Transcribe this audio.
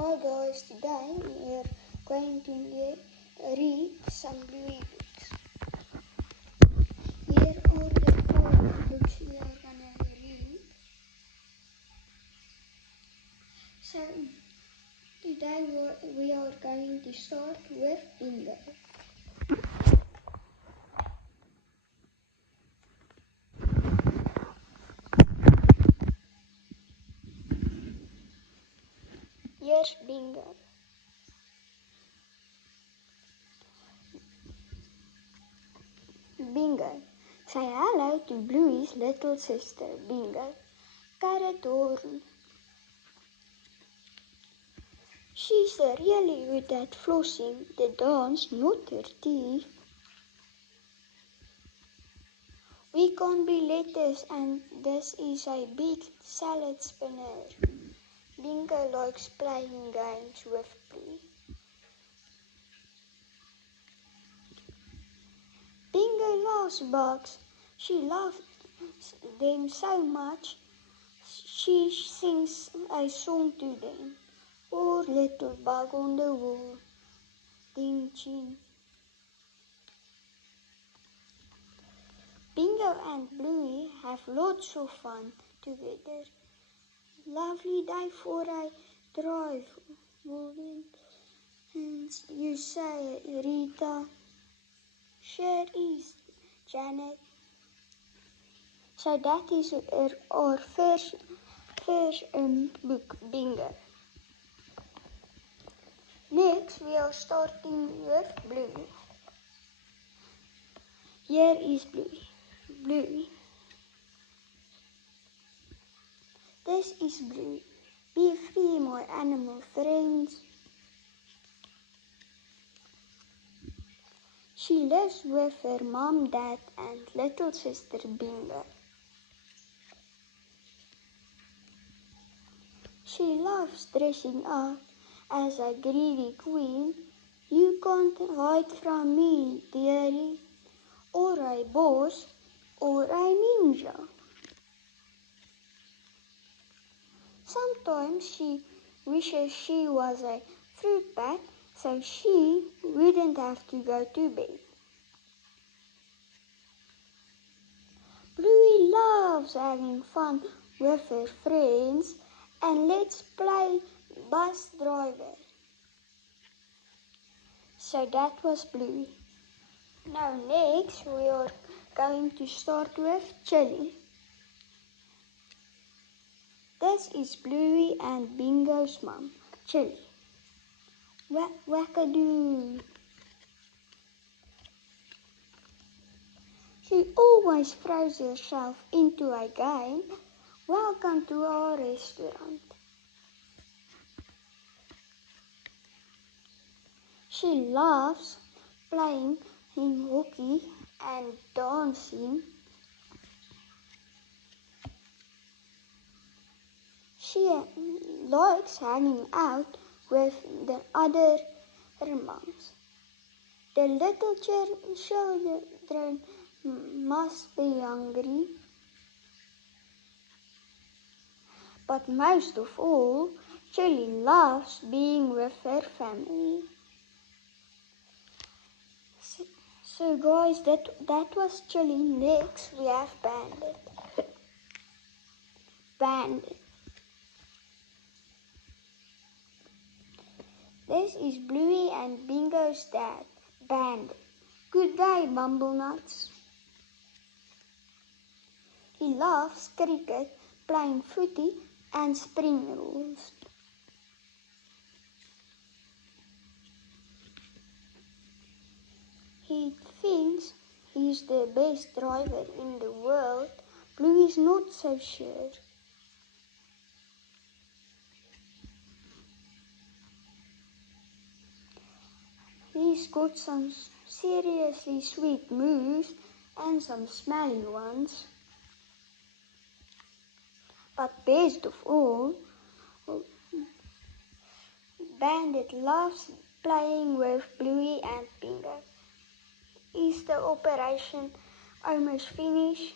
Hi guys, today we are going to read some Bluey books. Here are the 4 books we are going to read. So today we are going to start with Bingo. Here's Bingo. Bingo. Say hello to Bluey's little sister, Bingo. Carrot horn. She's really good at flossing the dance, not her teeth. We can't be lettuce and this is a big salad spinner. Bingo likes playing games with Bluey. Bingo loves bugs. She loves them so much, she sings a song to them. Poor little bug on the wall. Ding ching. Bingo and Bluey have lots of fun together. Lovely day for a drive, wouldn't you say, Rita? Sure is, Janet. So that is our first book, Bingo. Next, we are starting with Bluey. Here is Bluey. Bluey. This is Bluey. Be free, my animal friends. She lives with her mom, dad, and little sister Bingo. She loves dressing up as a greedy queen. You can't hide from me, dearie, or a boss, or a ninja. Sometimes she wishes she was a fruit bat so she wouldn't have to go to bed. Bluey loves having fun with her friends and let's play bus driver. So that was Bluey. Now next we are going to start with Chili. This is Bluey and Bingo's mom, Chili. Wackadoo. She always throws herself into a game. Welcome to our restaurant. She loves playing in hockey and dancing. She likes hanging out with the other moms. The little children must be hungry. But most of all, Chili loves being with her family. So guys, that was Chili. Next we have Bandit. Bandit. This is Bluey and Bingo's dad, Bandit. Good day, Bumblenuts. He loves cricket, playing footy and spring rolls. He thinks he's the best driver in the world. Bluey is not so sure. He's got some seriously sweet moves and some smelly ones. But best of all, Bandit loves playing with Bluey and Bingo. Is the operation almost finished?